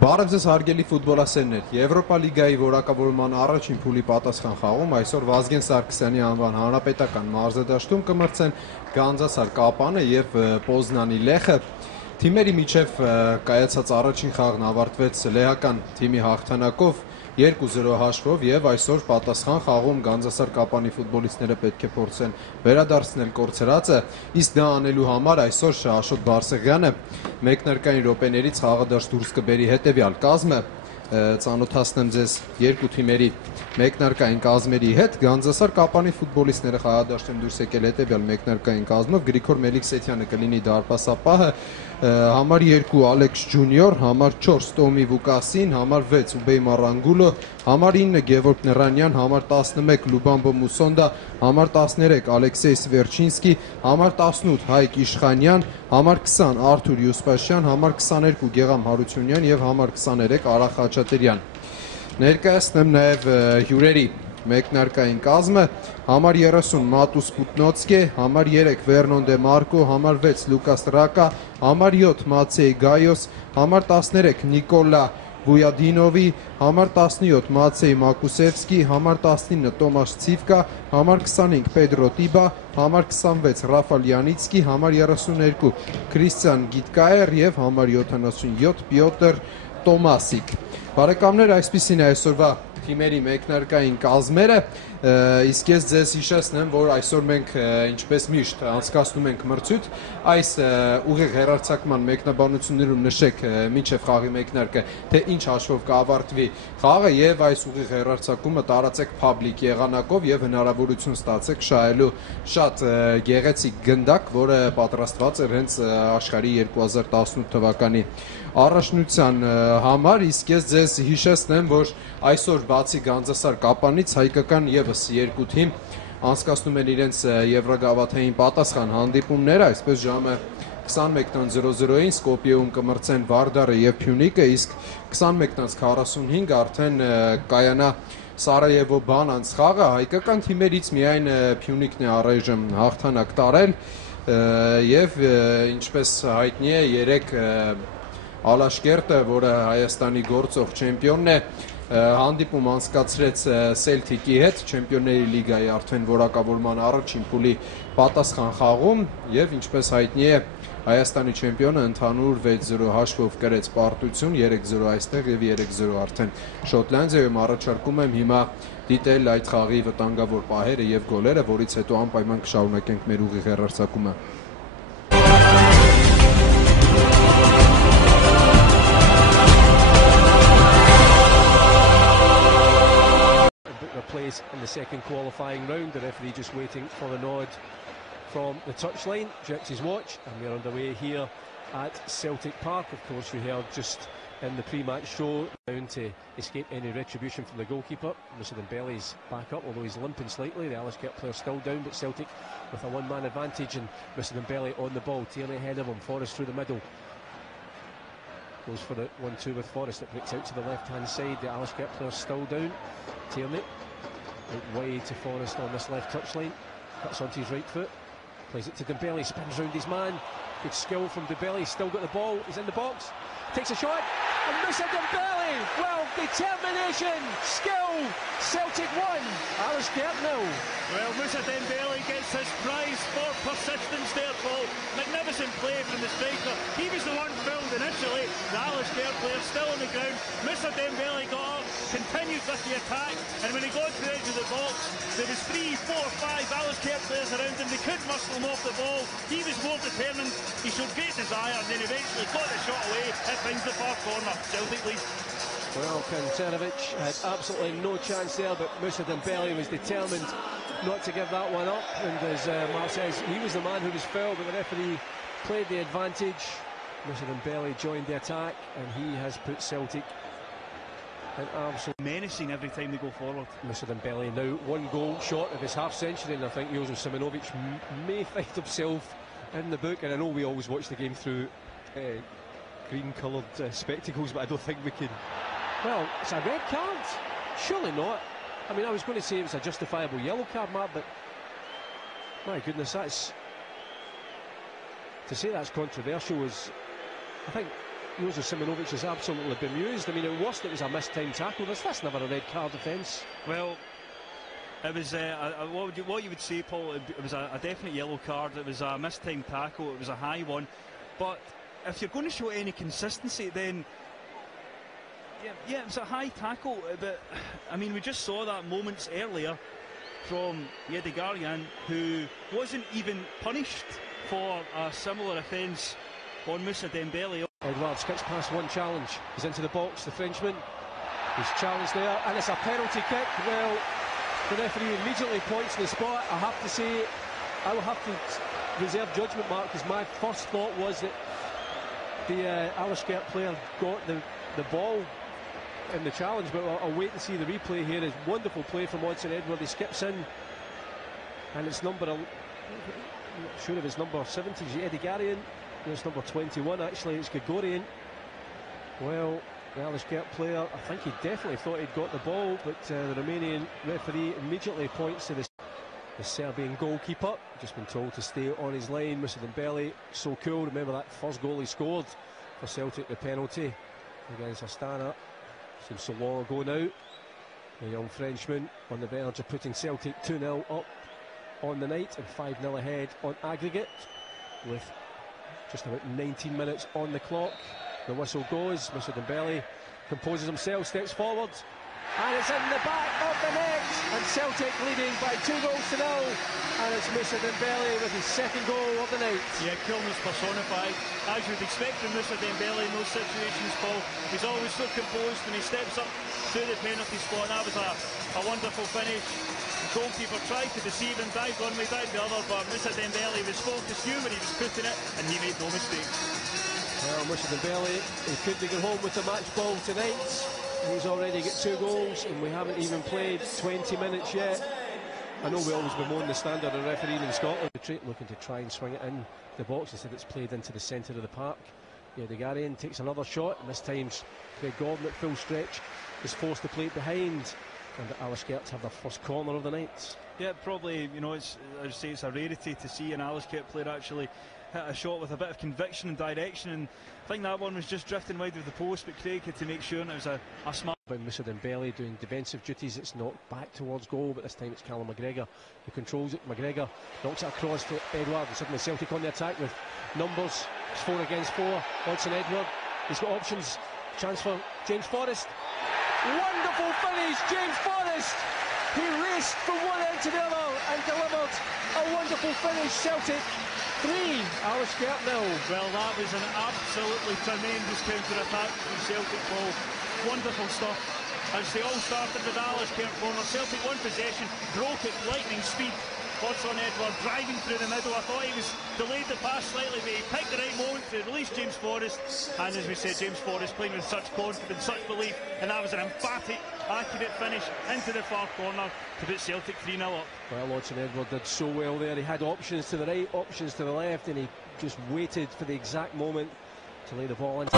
Բարև ձեզ հարգելի ֆուտբոլասերներ, Եվրոպա լիգայի որակավորման առաջին փուլի պատասխան խաղում այսօր Վազգեն Սարգսյանի անվան հանրապետական մարզադաշտում կմրցեն Գանձասար Կապանը եւ Պոզնանի Լեխը։ Թիմերի միջև կայացած առաջին խաղն ավարտվեց լեհական թիմի հաղթանակով 2-0 հաշվով եւ այսօր պատասխան խաղում Գանձասար Կապանի ֆուտբոլիստները պետք է փորձեն վերադարձնել կորցրածը, իսկ դա անելու համար այսօր Աշոտ Բարսեղյանը մեկնարկային րոպեներից խաղադաշտ դուրս կբերի հետեւյալ կազմը, ծանոթացնեմ ձեզ երկու թիմերի մեկնարկային կազմերի հետ։ Գանձասար Կապանի ֆուտբոլիստները խաղադաշտեն դուրս եկել հետեւյալ մեկնարկային կազմով, Գրիգոր Մելիքսեթյանը կլինի դարպասապահը, համար 2 Ալեքս Ջունիոր, համար 4 Տոմի Վուկասին, համար 6 Ուբեյ Մարանգուլո, համար 9 Գևորգ Նռանյան, համար 11 Լուբամբո Մուսոնդա, համար 13 Ալեքսեյ Սվերչինսկի, համար 18 Հայկ Իշխանյան, համար 20 Արթուր Յուսպաշյան, համար 22 Գեգամ Հարությունյան եւ համար 23 Արա Խաչատրյան։ Ներկայացնեմ նաեւ հյուրերի մեկնարկային կազմը, համար 30 Մատուս Պուտնոցկե, համար 3 Վերնոն դե Մարկո, համար 6 Լուկաս Ռակա, համար 7 Մացեյ Գայոս, համար 13 Նիկոլա Բույադինովի, համար 17 Մացեյ Մակուսևսկի, համար 19 Տոմաշ Ցիվկա, համար 25 Պեդրո Տիբա, համար 26 Ռաֆալ Յանիցկի, համար 32 Քրիստիան Գիտկայեր եւ համար 77 Պյոտր Տոմասիկ։ Բարեկամներ, այսպիսին է այսօրվա թիմերի մեկնարկային կազմերը, իսկ ես ձեզ հիշեցնեմ, որ այսօր մենք ինչպես միշտ անցկացնում ենք մրցույթ, այս ուղիղ հեռարձակման մեկնաբանություններում նշեք մինչև խաղի մեկնարկը, թե ինչ հաշվով կավարտվի խաղը եւ այս ուղիղ հեռարձակումը տարածեք public եղանակով եւ հնարավորություն ստացեք շահելու շատ գեղեցիկ գնդակ, որը պատրաստված էր հենց աշխարհի 2018 թվականի առաջնության համար, իսկ ես ձեզ հիշեցնեմ, որ այսօր բացի Գանձասար Կապանից հայկական եւս երկու թիմ անցկացնում են իրենց եվրոգավաթային պատասխան հանդիպումները, այսպես ժամը 21:00-ին Սկոպիեում կմրցեն Վարդարը եւ Փյունիկը, իսկ 21:45 արդեն կայանա Սարայևո Բանանց խաղը, հայկական թիմերից միայն Փյունիկն է առայժմ հաղթանակ տարել եւ ինչպես հայտնի է 3 Ալաշկերտը, որը Հայաստանի գործող չեմպիոնն է, հանդիպում անցկացրեց Սելթիկի հետ, Չեմպիոնների լիգայի արդեն որակավորման առաջին փուլի պատասխան խաղում եւ ինչպես հայտնի է Հայաստանի չեմպիոնը ընդհանուր 6-0 հաշվով կրեց պարտություն, 3-0 այստեղ եւ 3-0 արդեն Շոտլանդիայում։ Առաջարկում եմ հիմա դիտել այդ խաղի վտանգավոր պահերը եւ գոլերը, որից հետո անպայման կշարունակենք մեր ուղիղ հեռարձակումը։ Plays in the second qualifying round, the referee just waiting for the nod from the touchline, checks his watch, and we're underway here at Celtic Park. Of course, you heard just in the pre-match show, down to escape any retribution from the goalkeeper. Mr. Dembele's back up, although he's limping slightly. The Alashkert player still down, but Celtic with a one-man advantage, and Mr. Dembele on the ball, Tierney ahead of him, Forrest through the middle. Goes for the 1-2 with Forrest, that breaks out to the left-hand side. The Alashkert player still down. Tierney out wide to Forrest on this left touchline, cuts onto his right foot, plays it to Dembele, spins round his man, good skill from Dembele, still got the ball, he's in the box, takes a shot, and Mr. Dembele, well, determination, skill, Celtic 1, Alashkert 0. Well, Mr. Dembele gets his prize for persistence there, Paul. Magnificent play from the striker. He was the one fouled initially. The Alashkert player still on the ground. Mr. Dembele got up, continued with the attack, and when he got to the edge of the box, there was 3, 4, 5 Alashkert players around him. They could muscle him off the ball. He was more determined. He showed great desire, and then eventually got the shot away. It finds the far corner. Celtic lead. Well, Kancerovic had absolutely no chance there, but Moussa Dembele was determined not to give that one up, and as Mark says, he was the man who was fouled, but the referee played the advantage. Moussa Dembele joined the attack, and he has put Celtic in absolute menacing every time they go forward. Moussa Dembele now one goal short of his half-century, and I think Josef Simonovic may find himself in the book, and I know we always watch the game through green-coloured spectacles, but I don't think we can. Well, it's a red card. Surely not. I mean, I was going to say it was a justifiable yellow card, Mark, but my goodness, that's to say that's controversial is, I think Josef Simonovic is absolutely bemused. I mean, at worst it was a missed-time tackle. That's never a red card offence. Well, it was what you would say, Paul. It was a definite yellow card. It was a missed-time tackle. It was a high one. But if you're going to show any consistency, then yeah, it was a high tackle. But I mean, we just saw that moments earlier from Yedegarian, who wasn't even punished for a similar offence on Moussa Dembele. Edouard skips past one challenge. He's into the box. The Frenchman. He's challenged there, and it's a penalty kick. Well, the referee immediately points to the spot. I have to say, I will have to reserve judgment, Mark, because my first thought was that the Alashkert player got the ball in the challenge, but I'll wait to see the replay here. It's wonderful play from Odsonne Edouard. He skips in, and it's I'm not sure if it's number 70, Yedegarian. It's number 21, actually. It's Gregorian. Well, the Alashkert player, I think he definitely thought he'd got the ball, but the Romanian referee immediately points to the Serbian goalkeeper. Just been told to stay on his line. Moussa Dembele, so cool. Remember that first goal he scored for Celtic, the penalty against Astana. Seems so long ago now. The young Frenchman on the verge of putting Celtic 2-0 up on the night and 5-0 ahead on aggregate with just about 19 minutes on the clock. The whistle goes. Moussa Dembele composes himself, steps forward, and it's in the back of the net, and Celtic leading by 2-0. And it's Moussa Dembele with his second goal of the night. Yeah, coolness personified, as you'd expect from Moussa Dembele in those situations, Paul. He's always so composed when he steps up to the penalty spot. That was a wonderful finish. The goalkeeper tried to deceive him, dived one way, dived the other, but Moussa Dembele was focused, knew where he was putting it, and he made no mistake. Well, Moussa Dembele, he could be going home with the match ball tonight. He's already got 2 goals, and we haven't even played 20 minutes yet. I know we always bemoan the standard of refereeing in Scotland. Looking to try and swing it in the box. Instead, it's played into the centre of the park. Yedegarian takes another shot, and this time Craig Gordon at full stretch is forced to play it behind. And the Alashkert have their first corner of the night. Yeah, probably, you know, I'd say it's a rarity to see an Alashkert player actually hit a shot with a bit of conviction and direction, and I think that one was just drifting wide of the post, but Craig had to make sure, and it was a smart. Moussa Dembele doing defensive duties. It's knocked back towards goal, but this time it's Callum McGregor who controls it. McGregor knocks it across to Edouard, and suddenly Celtic on the attack with numbers. It's 4 against 4. Odsonne Edouard, he's got options. Chance for James Forrest. Wonderful finish, James Forrest. He raced from one end to the other and delivered a wonderful finish. Celtic 3, Alashkert 0. Well, that was an absolutely tremendous counter-attack from Celtic, Paul. Wonderful stuff. As they all started with Alashkert corner, Celtic won possession, broke at lightning speed. Odsonne Edouard driving through the middle. I thought he was delayed the pass slightly, but he picked the right moment to release James Forrest. And as we said, James Forrest playing with such confidence, such belief, and that was an emphatic, accurate finish into the far corner to put Celtic 3-0 up. Well, Odsonne Edouard did so well there. He had options to the right, options to the left, and he just waited for the exact moment to lay the ball into.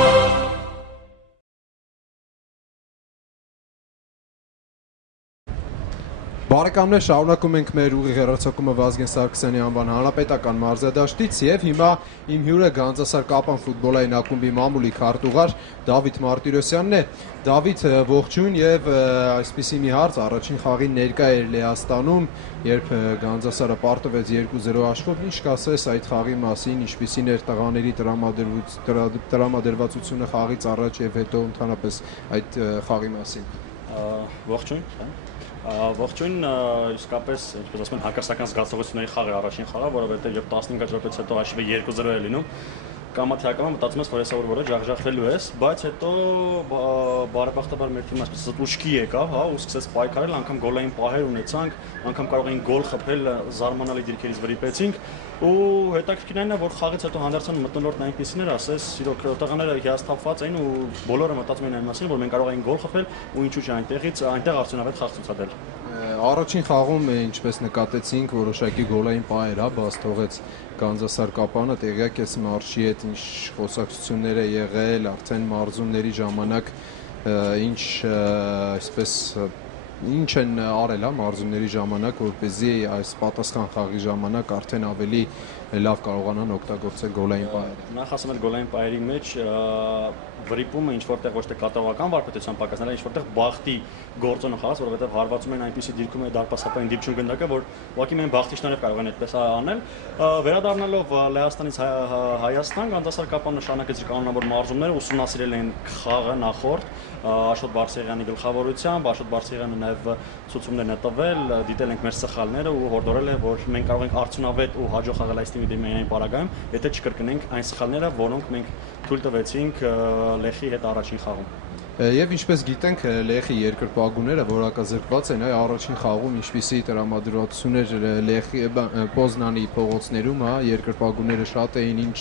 Բարեկամներ, շարունակում ենք մեր ուղիղ հեռարձակումը Վազգեն Սարգսյանի անվան հանրապետական մարզադաշտից, եւ հիմա իմ հյուրը Գանձասար Կապան ֆուտբոլային ակումբի մամուլի քարտուղար Դավիթ Մարտիրոսյանն է։ Դավիթ, ողջույն, եւ այսպիսի մի հարց, առաջին խաղին ներկա էր Լեհաստանում, երբ Գանձասարը պարտվեց 2-0 հաշվով, ինչ կասես այդ խաղի մասին, ինչպիսին էր տղաների տրամադրվածությունը խաղից առաջ եւ հետո ընդհանրապես այդ խաղի մասին։ Ողջույն։ Ողջույն, իսկապես, ինչպես ասում են, հակասական զգացողությունների խաղ է առաջին խաղը, որովհետև երբ 15 րոպեից հետո հաշիվը 2-0 է լինում, կամաթեականում մտածում ես, որ հեսա որը ջախջախվելու ես, բայց հետո բարեբախտաբար մեր թիմը այսպես ուշքի եկավ, հա, ու սկսեց պայքարել, անգամ գոլային պահեր ունեցանք, անգամ կարող էին գոլ խփել, զարմանալի դիրքերից վրիպեցինք, ու հետաքրքիրն է, որ խաղից հետո հանդերձան մտնոլորտն այնպիսին էր, ասես, իրոք տղաները հիասթափված էին ու բոլորը մտածում էին այն մասին, որ մենք կարող էին գոլ խփել ու ինչու՞ չէ այնտեղ արդյունավետ խաղ ցուցադրել։ Առաջին խաղում ինչպես նկատեցինք, որոշակի գոլային պահեր, հա, բաց թողեց Գանձասար Կապանը, տեղյակ ես մարշի հետ ինչ խոսակցություններ է եղել, արդեն մարզումների ժամանակ ինչ այսպես ինչ են արել, հա, մարզումների ժամանակ, որպեսզի այս պատասխան խաղի ժամանակ արդեն ավելի լավ կարողանան օգտագործել գոլային պայերը։ Նախ ասում եմ գոլային պայերի մեջ վրիպումը ինչ որտեղ ոչ թե կատաղական վարպետության պակասն է, ինչ որտեղ բախտի գործոնը խաղաց, որովհետև հարվածում են այնպիսի դիրքում է դարպասապային դիպչուն գնդակը, որ ուղղակի մենք բախտի շնորհիվ կարող են այդպես անել։ Վերադառնալով Լեհաստանից Հայաստան, Գանձասար Կապան նշանակեց իր կանոնավոր մարզումները, ուսումնասիրել են խաղը նախորդ Աշոտ Բարսեղյանի գլխավորությամբ, Աշոտ Բարսեղյանը նաև ցուցումներն է տվել, դիտել ենք մեր սխալները ու հորդորել է, որ մենք կարող ենք արդյունավետ ու հաջող խաղալ այս թիմի դեմ այն պարագայում, եթե չկրկնենք այն սխալները, որոնք մենք թույլ տվեցինք Լեխի հետ առաջին խաղում։ Եվ ինչպես գիտենք, Լեխի երկրպագուները որակազրկված են այ առաջին խաղում ինչպիսի տրամադրություններ Լեխի Պոզնանի փողոցներում, երկրպագուները շատ էին, ինչ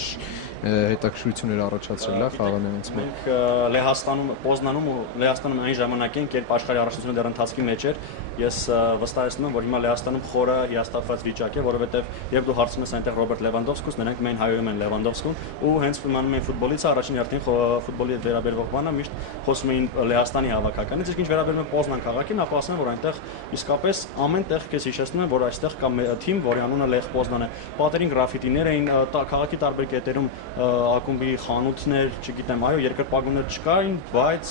հետաքրքրություններ առաջացրել է խաղանեղից։ Մենք Լեհաստանում, Պոզնանում ու Լեհաստանում այն ժամանակ ենք, երբ աշխարհի առաջնությունը դեռ ընթացքի մեջ էր, ես վստահեցնում եմ, որ հիմա Լեհաստանում խորը հիաստատված վիճակ է, որովհետև երբ դու հարցնում ես այնտեղ Ռոբերտ Լևանդովսկուս, նրանք մեն հայերում են Լևանդովսկուն, ու հենց իմանում են ֆուտբոլից, առաջին հերթին ֆուտբոլի հետ վերաբերվող բանը միշտ խոսում էին Լեհաստանի հավաքականից, իսկ ինչ վերաբերում է Պոզնան քաղաքին, ապա ասեմ, որ այնտեղ իսկապես ամեն տեղ քեզ հիշեցնում են, որ այստեղ կա թիմ, որի անունը Լեխ Պոզնան է։ Պատերին գրաֆիտիներ էին, քաղաքի տարբեր կետերում ակումբի խանութներ, չգիտեմ, այո, երկրպագուներ չկային, բայց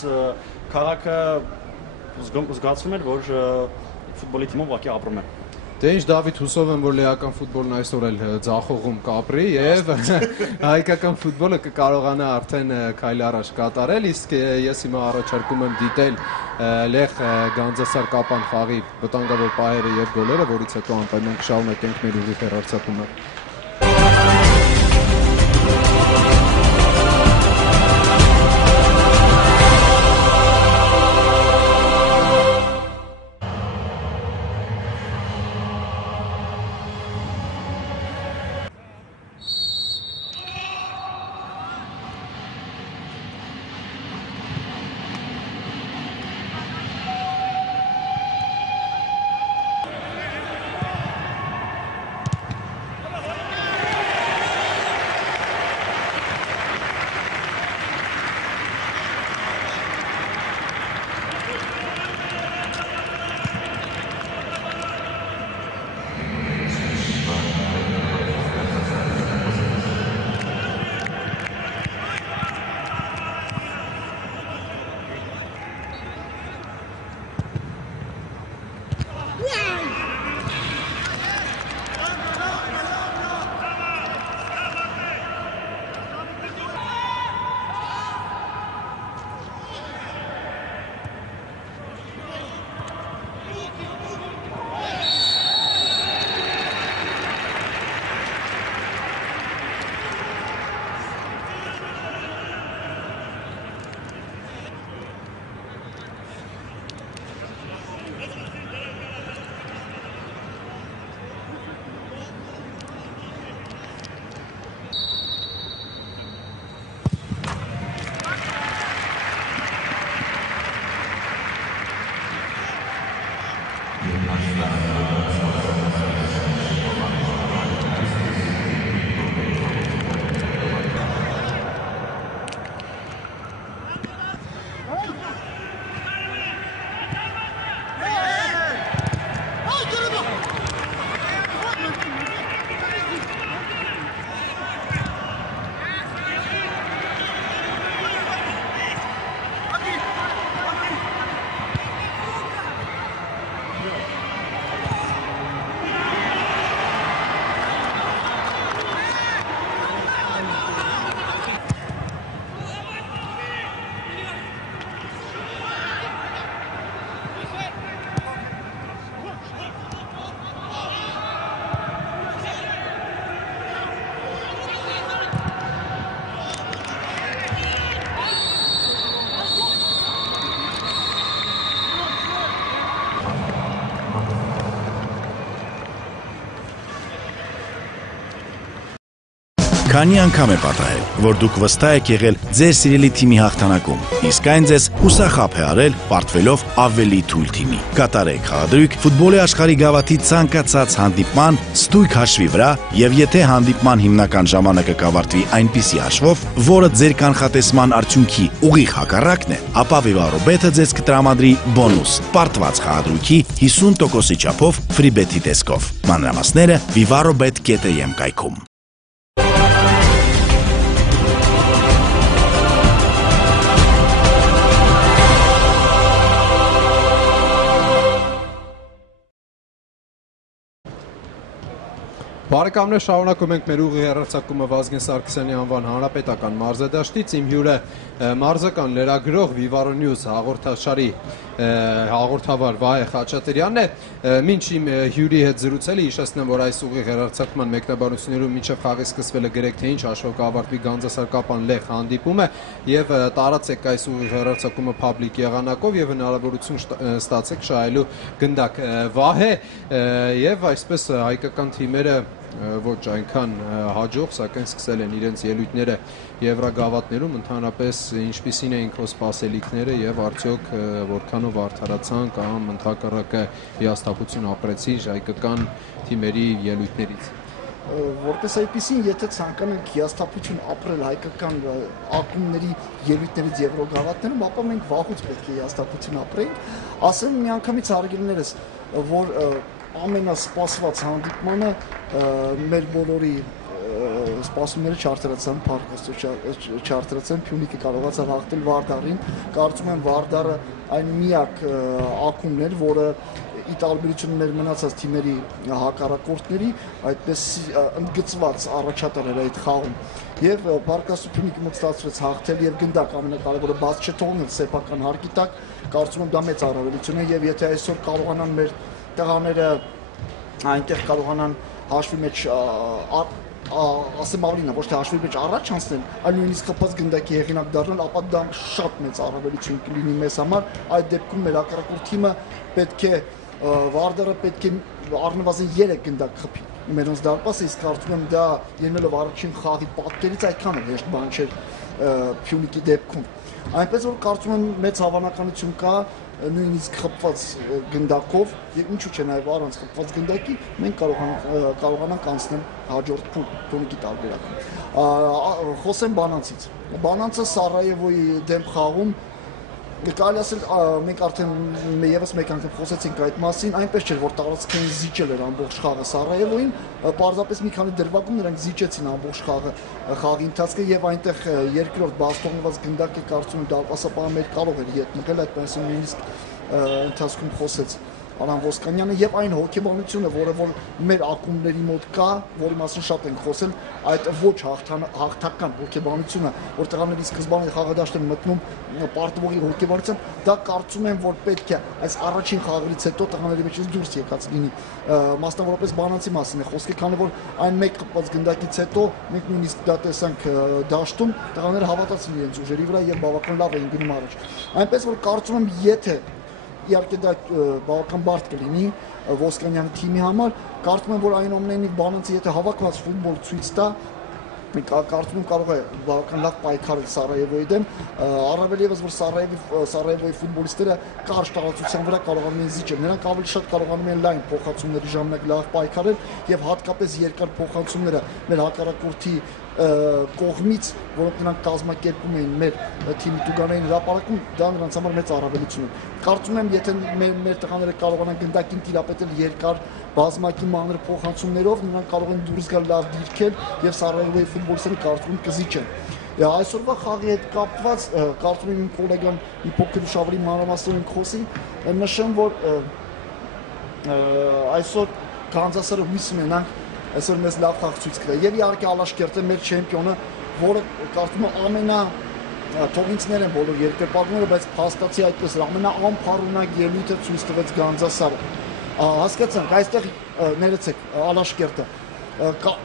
քաղաքը զգացվում էր, որ ֆուտբոլի թիմը ուղղակի ապրում է։ Դե ինչ Դավիթ, հուսով եմ, որ լեհական ֆուտբոլն այսօր էլ ձախողում կապրի եւ հայկական ֆուտբոլը կկարողանա արդեն քայլ առաջ կատարել, իսկ ես հիմա առաջարկում եմ դիտել Լեխ Գանձասար Կապան խաղի վտանգավոր պահերը եւ գոլերը, որից հետո անպայման կշարունակենք մեր ուղիղ հեռարձակումը։ Քանի անգամ է պատահել, որ դուք վստահ եք եղել ձեր սիրելի թիմի հաղթանակում, իսկ այն ձեզ հուսախաբ է արել պարտվելով ավելի թույլ թիմի։ Կատարեք խաղադրույք ֆուտբոլի աշխարհի գավաթի ցանկացած հանդիպման ստույգ հաշվի վրա, եւ եթե հանդիպման հիմնական ժամանակը կավարտվի այնպիսի հաշվով, որը ձեր կանխատեսման արդյունքի ուղիղ հակառակն է, ապա Vivarobet-ը ձեզ կտրամադրի բոնուս պարտված խաղադրույքի 50%-ի չափով free bet-ի տեսքով։ Մանրամասները vivarobet.am կայքում։ Բարեկամներ, շարունակում ենք մեր ուղիղ հեռարձակումը Վազգեն Սարգսյանի անվան հանրապետական մարզադաշտից։ Իմ հյուրը մարզական լրագրող Viva News հաղորդաշարի հաղորդավար Վահե Խաչատրյանն է։ Մինչ իմ հյուրի հետ զրուցելի հիշեցնեմ, որ այս ուղիղ հեռարձակման մեկնաբանություններում մինչև խաղի սկսվելը գրեք թե ինչ հաշվով կավարտվի Գանձասար Կապան Լեխ հանդիպումը եւ տարածեք այս ուղիղ հեռարձակումը public եղանակով եւ հնարավորություն ստացեք շահելու գնդակ։ Վահե եւ այսպես հայկական թիմերը ոչ այնքան հաջող, սակայն սկսել են իրենց ելույթները Եվրագավաթներում, ընդհանրապես ինչպիսին էին քո սպասելիքները եւ արդյոք որքանով արդարացան կամ ընդհակառակը հիասթափություն ապրեցի հայկական թիմերի ելույթներից։ Որպես այդպեսին, եթե ցանկանանք հիասթափություն ապրել հայկական ակումբների ելույթներից Եվրոգավաթներում, ապա մենք վաղուց պետք է հիասթափություն ապրեինք։ Ասեմ միանգամից հարգելներս, որ ամենասպասված հանդիպմանը մեր բոլորի սպասումները չարդարացան, չարդարացան, Փյունիկը կարողացավ հաղթել Վարդարին։ Կարծում եմ Վարդարը այն միակ ակումբն էր, որը ի տարբերություն մեր մնացած թիմերի հակառակորդների այդպես ընդգծված առաջատար էր այդ խաղում։ Եվ Պարկասու Փյունիկը մոտ ստացվեց հաղթել եւ գնդակ ամենակարևորը բաց չթողնել սեփական հարկի տակ, կարծում եմ դա մեծ առավելություն է եւ եթե այսօր կարողանան մեր տղաները այնտեղ կարողանան հաշվի մեջ ասեմ ավելին, ոչ թե հաշվի մեջ առաջ անցնել, այլ նույնիսկ խփած գնդակի հեղինակ դառնալ, ապա դա շատ մեծ առավելություն կլինի մեզ համար։ Այդ դեպքում մեր հակառակորդ թիմը պետք է Վարդարը պետք է առնվազն 3 գնդակ խփի մերոնց դարպասը, իսկ կարծում եմ դա ելնելով առաջին խաղի պատկերից այդքան էլ հեշտ բան չէր Փյունիկի դեպքում։ Այնպես որ կարծում եմ մեծ հավանականություն կա նույնիսկ խփված գնդակով եւ ինչու՞ չէ նաեւ առանց խփված գնդակի մենք կարողանանք անցնել հաջորդ Փյունիկի տարբերակում։ Խոսեմ Բանանցից։ Բանանցը Սարայևոյի դեմ խաղում կարելի ասել մենք արդեն եւս մեկ անգամ խոսեցինք այդ մասին, այնպես չէր որ տարածքային զիջել էր ամբողջ խաղը Սարայևոյին, պարզապես մի քանի դրվագում նրանք զիջեցին ամբողջ խաղի ընթացքը եւ այնտեղ երկրորդ բաստոնված գնդակի կարծում եմ դարպասապահը մեր կարող էր ետ մղել, այդպես նույնիսկ ընթացքում խոսեց Արամ Ոսկանյանը եւ այն հոգեբանությունը, որը որ մեր ակումբների մոտ կա, որի մասին շատ ենք խոսել, այդ ոչ հաղթական հոգեբանությունը, որ տղաների սկզբանե խաղադաշտեն մտնում պարտվողի հոգեբանությամբ, դա կարծում եմ, որ պետք է այս առաջին խաղերից հետո տղաների մեջից դուրս եկած լինի։ Մասնավորապես Բանանցի մասին է խոսքը, քանի որ այն մեկ խփած գնդակից հետո մենք նույնիսկ դա տեսանք դաշտում, տղաները հավատացին իրենց ուժերի վրա եւ բավական լավ էին գնում առաջ։ Այնպես որ կարծում եմ, եթե իհարկե դա բավական բարդ կլինի Ոսկանյանի թիմի համար, կարծում եմ, որ այնուամենայնիվ Բանանցը եթե հավաքված ֆուտբոլ ցույց տա, կարծում եմ կարող է բավական լավ պայքարել Սարայևոյի դեմ, առավել ևս որ Սարայևոյի ֆուտբոլիստները կարճ տարածության վրա կարողանում են զիջել, նրանք ավելի շատ կարողանում են լայն փոխանցումների ժամանակ լավ պայքարել եւ հատկապես երկար փոխանցումները մեր հակառակորդի կողմից, որոնք նրանք կազմակերպում էին մեր թիմի տուգանային հրապարակում, դա նրանց համար մեծ առավելություն է։ Կարծում եմ, եթե մեր տղաները կարողանան գնդակին տիրապետել երկար բազմակի մանր փոխանցումներով, նրանք կարող են դուրս գալ լավ դիրքել եւ Սարայևոյի ֆուտբոլիստները կարծում եմ կզիջեն։ Այսօրվա խաղի հետ կապված կարծում եմ իմ գոլեգան մի փոքր շավրի մանրամասներում խոսի, նշեմ, որ այսօր Գանձասարը հույս ունենանք այսօր մեզ լավ խաղ ցույց կտա։ Եվ իհարկե Ալաշկերտը մեր չեմպիոնը, որը կարծում եմ ամենա թողինցներ են բոլոր երկրպագուները, բայց փաստացի այդպես ամենաանփառունակ ելույթը ցույց տվեց Գանձասարը։ Հասկացանք, այստեղ ներեցեք Ալաշկերտը։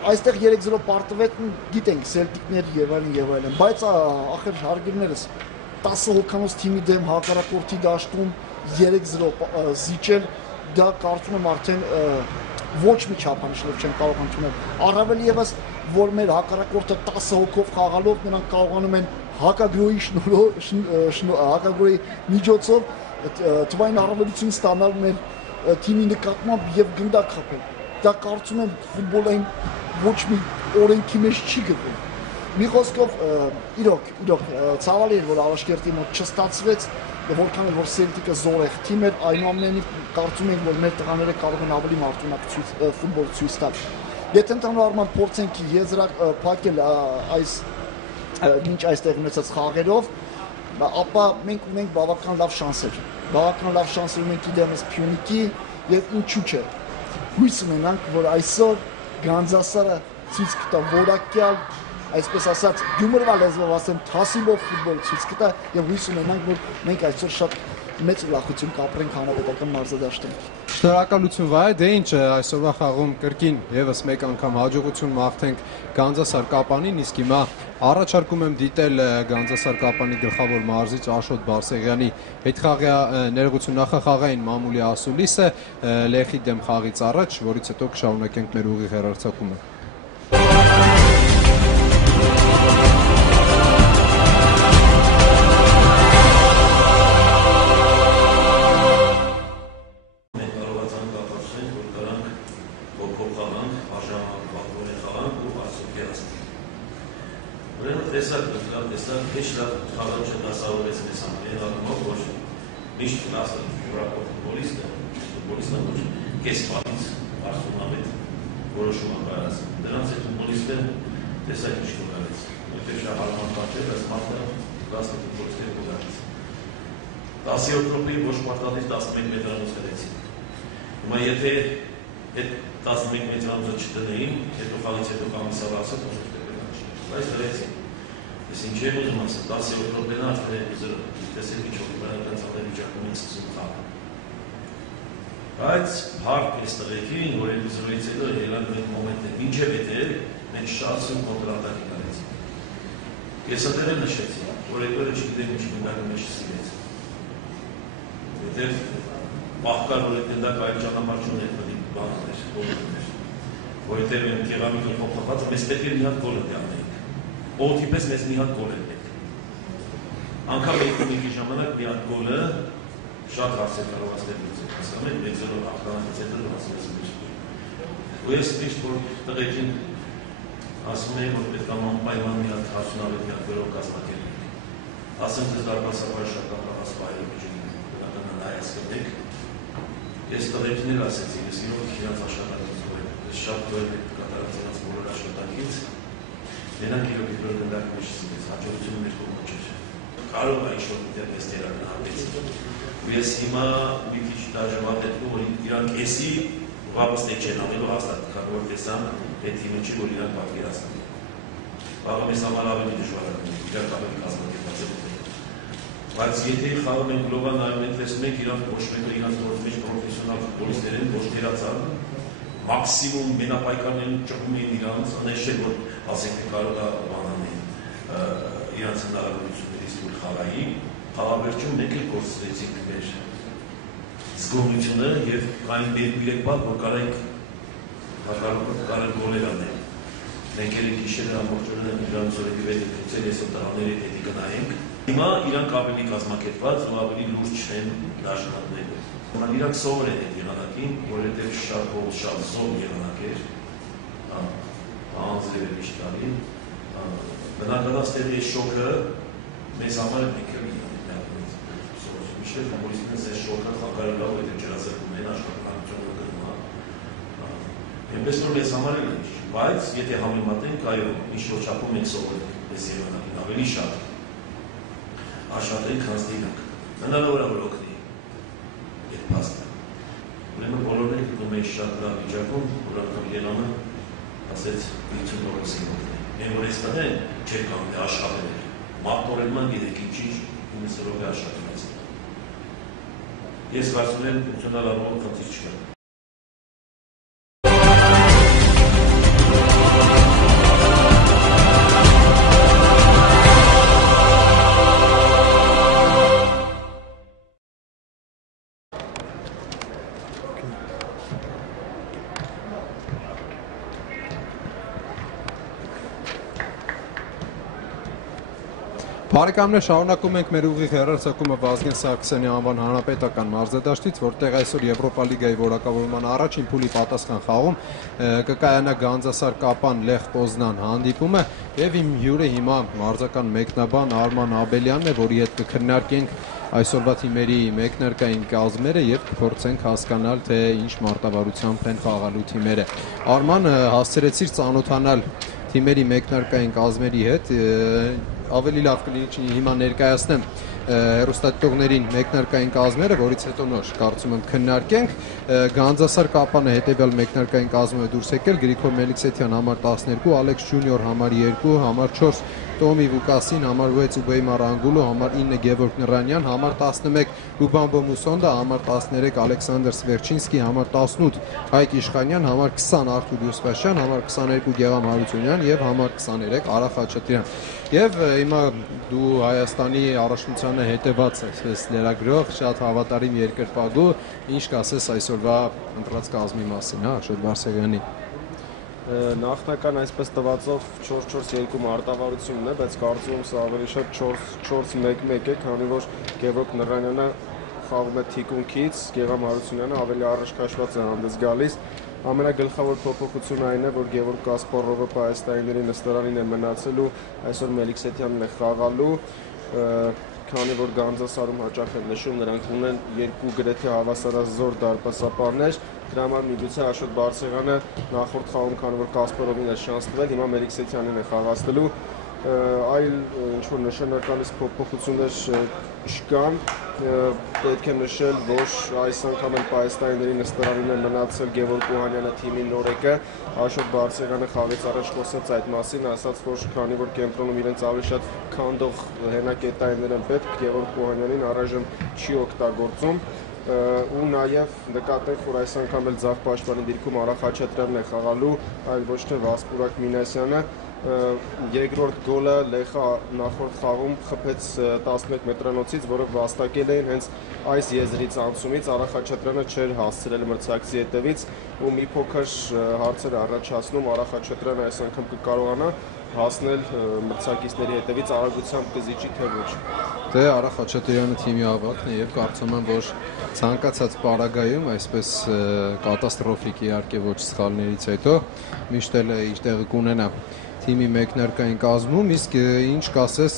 Այստեղ 3-0 պարտվեց, գիտենք, Սելտիկներ եւ այլն, բայց ախր հարգելներս 10 հոգանոց թիմի դեմ հակառակորդի դաշտում 3-0 զիջել, դա կարծում եմ արդեն ոչ մի չափանիշներ չեն կարող ընդունել։ Առավել ևս, որ մեր հակառակորդը 10 հոգով խաղալով նրանք կարողանում են հակագրոյի միջոցով թվային առավելություն ստանալ մեր թիմի նկատմամբ եւ գնդակ խփել։ Դա կարծում եմ ֆուտբոլային ոչ մի օրենքի մեջ չի գտնվում։ Մի խոսքով իրոք ցավալի էր, որ Ալաշկերտի մոտ չստացվեց, որքան էլ որ Սելտիկը զորեղ թիմ էր, այնուամենայնիվ կարծում ենք, որ մեր տղաները կարող են ավելի մարտունակ ֆուտբոլ ցույց տալ։ Եթե ընդհանուր առմամբ փորձենք փակել այս մինչ այստեղ ունեցած խաղերով, ապա մենք ունենք բավական լավ շանսեր ունենք իդեմս Փյունիկի եւ ինչու՞ չէ։ Հույս ունենանք, որ այսօր Գանձասարը ցույց կտա որակյալ, այսպես ասած, գյումրվա լեզվով ասեմ, թասիբով ֆուտբոլ ցույց կտա եւ հույս ունենանք, որ մենք այսօր շատ մեծ ուրախություն կապրենք հանրապետական մարզադաշտում։ Շնորհակալություն Վահե, դե ինչ այսօրվա խաղում կրկին եւս մեկ անգամ հաջողություն մաղթենք Գանձասար Կապանին, իսկ հիմա առաջարկում եմ դիտել Գանձասար Կապանի գլխավոր մարզիչ Աշոտ Բարսեղյանի հետխաղյա ներողություն նախախաղային մամուլի ասուլիսը Լեխի դեմ խաղից առաջ, որից հետո կշարունակենք մեր ուղիղ հեռարձակումը։ Բայց հարկ այս տղեկին, որ երկու զրույց հետո ելան մենք մոմենտներ, մինչև հետեր մենք շատ սում կոնտրատակի կարեցին։ Ես ատեր եմ նշեցի, որ երկորը չգիտեմ ինչ գնդակը մեջ սիրեց։ Հետև պահկար, որ այդ գնդակ այլ ճանապարհ չուներ պետք բաններ, գոլներ, որ հետև եմ կեղամիկի փոխված, մեզ պետք է մի հատ գոլ ընկանենք։ Օդի պես մեզ մի հատ գոլ են պետք։ Անգամ երկու ժամանակ մի հատ գոլը շատ հարցեր կարողացնել լուծել, հասկանում եք, մեծերով ախտանքից հետո հասնես միշտ։ Ու ես միշտ որ տղեկին ասում եմ, որ պետք է անպայման մի հատ հարցունավետ մի հատ վերով կազմակերպենք։ Ասեմ ձեզ դարպասաբար շատ կապահասպահել բնականան հայաց կտեք։ Ես տղեկին էլ ասեցի, ես իրոք իրանց աշխատանքից եմ, ես շատ գոհ եմ կատարած իրանց բոլոր աշխատանքից։ Մենակ իրոք իդրոք գնդակ մեջ սիրեց, հաջողությունը մեր կողմը չէր։ Կարող է ինչ-որ միտեղ ես տերակնահարվեցի։ Ես հիմա մի քիչ դաժան հետո որ իրանք էսի վաբստե չեն անելու հաստատ որ տեսան այդ թիմը չի որ իրանք պատկերացնեն։ Վաղը մեզ համար ավելի դժվար է իրանք ավելի կազմակերպված են։ Բայց եթե խաղում են գլոբալ նայում են տեսնում եք իրանք ոչ մեկը իրանք նորից մեջ պրոֆեսիոնալ ֆուտբոլիստներ են ոչ թերացան մաքսիմում մենապայքարներն ճկում են իրանց անեշել որ ասենք կարող է բանանել իրանց հնարավորություններից դուր խաղայի Հավերջում մենք էլ կորցրեցինք մեր զգոնությունը և այն բերգիրեք բալ, որ կարենք գոլեր անել։ Մենք էլ գիշերը ամբողջորեն իրանց օրեկի վետ էտուցել ես օտարաների հետի գնայինք։ Հիմա իրանք ավելի կազմակերպված ու ավելի լուրջ են դաշնատները։ Իրանք սովր են այդ եղանակին, որովհետև շատ զով եղանակ էր, անձրև էր միշտ տալի։ Բնականաց տեղի շոկը մեզ համար է մենք էլ Միշտ ֆուտբոլիստներն այս շոկը խանգարելով այդ ջրազրկումն են աշխատանքությունը գնում է։ Այնպես որ մեզ համար էլ է, բայց եթե համեմատենք, այո, ինչ որ չափում ենք սովորել այս եղանակին ավելի շատ աշխատենք քան դինակ։ Հնարավոր է որ օգնի այդ փաստը։ Ուրեմն բոլորն էլ գտնում են շատ լավ վիճակում, որ անգամ Երանը ասեց 50%-ին օգնի։ Մենք որ այս տղեն չեր կարող աշխատել։ Մատորելման գիտեք ինչի 90% աշխատում Ես կարծում եմ ֆունկցիոնալ առումով խնդիր չկա։ Բարեկամներ շարունակում ենք մեր ուղիղ հեռարձակումը Վազգեն Սարգսյանի անվան հանրապետական մարզադաշտից, որտեղ այսօր Եվրոպա լիգայի որակավորման առաջին փուլի պատասխան խաղում կկայանա Գանձասար Կապան Լեխ Պոզնան հանդիպումը եւ իմ հյուրը հիմա մարզական մեկնաբան Արման Աբելյանն է, որի հետ կքննարկենք այսօրվա թիմերի մեկնարկային կազմերը եւ կփորձենք հասկանալ թե ինչ մարտավարությամբ են խաղալու թիմերը։ Արման, հասցրեցիր ծանոթանալ թիմերի մեկնարկային կազմերի հետ, ավելի լավ կլինի հիմա ներկայացնեմ հեռուստադիտողներին մեկնարկային կազմերը, որից հետո նոր կարծում եմ քննարկենք։ Գանձասար Կապանը հետևյալ մեկնարկային կազմով է դուրս եկել. Գրիգոր Մելիքսեթյան համար 12, Ալեքս Ջունիոր համար 2, համար 4 Տոմի Վուկասին, համար 6 Ուբեյմար Անգուլո, համար 9 Գևորգ Նրանյան, համար 11 Լուբամբո Մուսոնդա, համար 13 Ալեքսանդր Սվերչինսկի, համար 18 Հայկ Իշխանյան, համար 20 Արթուր Յուսուփաշյան, համար 22 Գեղամ Հարությունյան եւ համար 23 Արա Խաչատրյան։ Եվ հիմա դու Հայաստանի առաջնությանը հետևած ես լրագրող, շատ հավատարիմ երկրպագու, ինչ կասես այսօրվա ընտրած կազմի մասին, հա, Աշոտ Բարսեղյանի։ Նախնական այսպես տվածով 4-4-2 մարտավարությունն է, բայց կարծում եմ սա ավելի շատ 4-4-1-1 է, քանի որ Գևորգ Նրանյանը խաղում է թիկունքից, Գեղամ Հարությունյանը ավելի առաջ քաշված է հանդես գալիս։ Ամենագլխավոր փոփոխությունը այն է, որ Գևորգ Կասպարովը պայստայինների նստարանին է մնացելու, այսօր Մելիքսեթյանն է խաղալու, քանի որ Գանձասարում հաճախ են նշում, նրանք ունեն երկու գրեթե հավասարազոր դարպասապարներ, դրա համար միգուցե Աշոտ Բարսեղյանը նախորդ խաղում, քանի որ Կասպարովին է շանս տվել, հիմա Մելիքսեթյանին է խաղացնելու, այլ ինչ-որ նշանակալից փոփոխություններ չկան, պետք է նշել, որ այս անգամ էլ պայստայինների նստարանին է մնացել Գևորգ Օհանյանը թիմի նորեկը, Աշոտ Բարսեղյանը խաղից առաջ խոսեց այդ մասին, ասաց, որ քանի որ կենտրոնում իրենց ավելի շատ քանդող հենակետայիններ են պետք, Գևորգ Օհանյանին առայժմ չի օգտագործում, ու նաև նկատենք, որ այս անգամ էլ ձախ պաշտպանի դիրքում Արա Խաչատրյանն է խաղալու, այլ ոչ թե Վասպուրակ Մինասյանը։ Երկրորդ գոլը Լեխը նախորդ խաղում խփեց 11 մետրանոցից, որը վաստակել էին հենց այս եզրից անցումից, Արա Խաչատրյանը չէր հասցրել մրցակցի հետևից ու մի փոքր հարցեր առաջացնում, Արա Խաչատրյանը այս անգամ կկարողանա հասնել մրցակիցների հետևից արագությամբ կզիջի թե ոչ։ Դե Արա Խաչատրյանը թիմի ավագն է եւ կարծում եմ, որ ցանկացած պարագայում, այսպես կատաստրոֆիկ իհարկե ոչ սխալներից հետո միշտ էլ իր տեղը կունենա թիմի մեկնարկային կազմում, իսկ ինչ կասես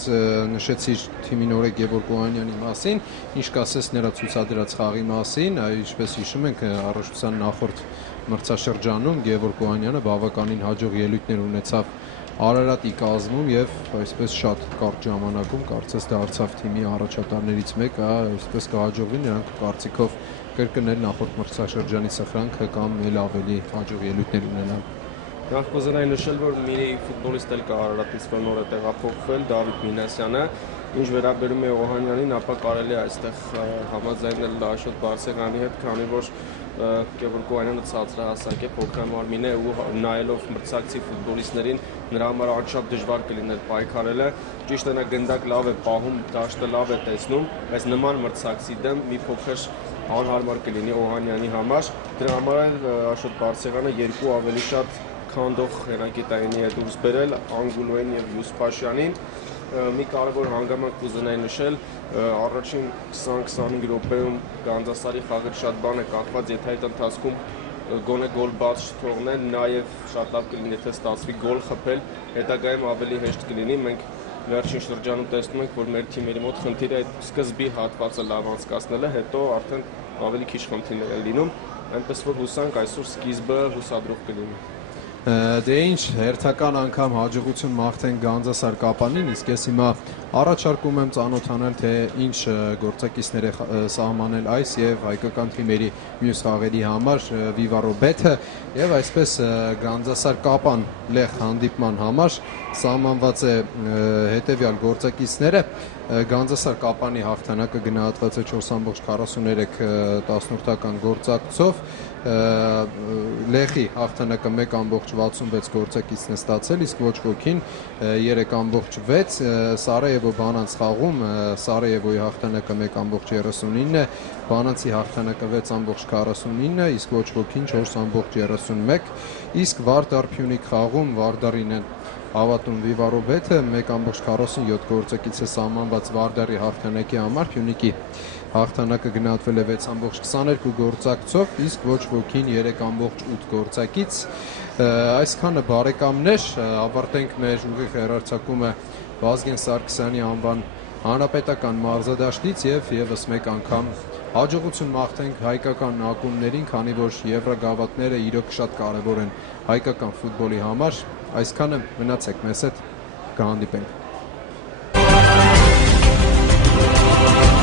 նշեցիր թիմի նորեկ Գևորգ Օհանյանի մասին, ինչ կասես նրա ցուցադրած խաղի մասին, ինչպես հիշում ենք առաջնության նախորդ մրցաշրջանում Գևորգ Օհանյանը բավականին հաջող ելույթներ ունեցավ Արարատի կազմում եւ այսպես շատ կարճ ժամանակում կարծես դարձավ թիմի առաջատարներից մեկը, այսպես կհաջողվի նրանք կարծիքով կրկնել նախորդ մրցաշրջանի սխրանքը կամ էլ ավելի հաջող ելույթներ ունենալ։ Նախ կուզենայի նշել, որ մի ֆուտբոլիստ էլ կա Արարատից նոր է տեղափոխվել, Դավիթ Մինասյանը, ինչ վերաբերում է Օհանյանին, ապա կարելի է այստեղ համաձայնել Աշոտ Բարսեղյանի հետ, քանի որ Գևորգ Օհանյանը ցածրահասակ է, փոքրամարմին է ու նայելով մրցակցի ֆուտբոլիստներին նրա համար շատ դժվար կլիներ պայքարելը, ճիշտ է նա գնդակ լավ է պահում, դաշտը լավ է տեսնում, բայց նման մրցակցի դեմ մի փոքր անհարմար կլինի Օհանյանի համար, դրա համար էլ Աշոտ Բարսեղյանը երկու ավելի շատ քանդող հենակետայինի է դուրս բերել Անգուլոյին եւ Յուսուփաշյանին, մի կարևոր հանգամանք կուզենայի նշել, առաջին 20-25 րոպեում Գանձասարի խաղը շատ բան է կախված, եթե այդ ընթացքում գոնե գոլ բաց չթողնեն, նաև շատ լավ կլինի, եթե ստացվի գոլ խփել, հետագայում ավելի հեշտ կլինի, մենք վերջին շրջանում տեսնում ենք, որ մեր թիմերի մոտ խնդիրը այդ սկզբի հատվածը լավ անցկացնելը, հետո արդեն ավելի քիչ խնդիրներ են լինում, այնպես որ հուսանք այսօր սկիզբը հուսադրող կլինի։ Դե ինչ, հերթական անգամ հաջողություն մաղթենք Գանձասար Կապանին, իսկ ես հիմա առաջարկում եմ ծանոթանալ, թե ինչ գործակիցներ է սահմանել այս եւ հայկական թիմերի մյուս խաղերի համար Վիվարոբեթը եւ այսպես Գանձասար Կապան Լեխ հանդիպման համար սահմանված է հետեւյալ գործակիցները Գանձասար Կապանի հաղթանակը գնահատված է 4.43 տասնորդական գործակցով Լեխի հաղթանակը 1.66 գործակիցն է ստացել, իսկ ոչ ոքին 3.6 Սարայևո Բանանց խաղում Սարայևոյի հաղթանակը 1.39 է, Բանանցի հաղթանակը 6.49, իսկ ոչ ոքին 4.31, իսկ Վարդար Փյունիկ խաղում Վարդարին են հավատում Վիվարոբեթը 1.47 գործակից է սահմանված Վարդարի հաղթանակի համար, Փյունիկի հաղթանակը գնահատվել է 6.22 գործակցով, իսկ ոչ ոքին 3.8 գործակից։ Այսքանը բարեկամներ, ավարտենք մեր ուղիղ հեռարձակումը Վազգեն Սարգսյանի անվան հանրապետական մարզադաշտից եւ եւս մեկ անգամ հաջողություն մաղթենք հայկական ակումբներին, քանի որ եվրագավաթները իրոք շատ կարեւոր են հայկական ֆուտբոլի համար։ Այսքանը մնացեք մեզ հետ, կհանդիպենք։ Շնորհակալություն։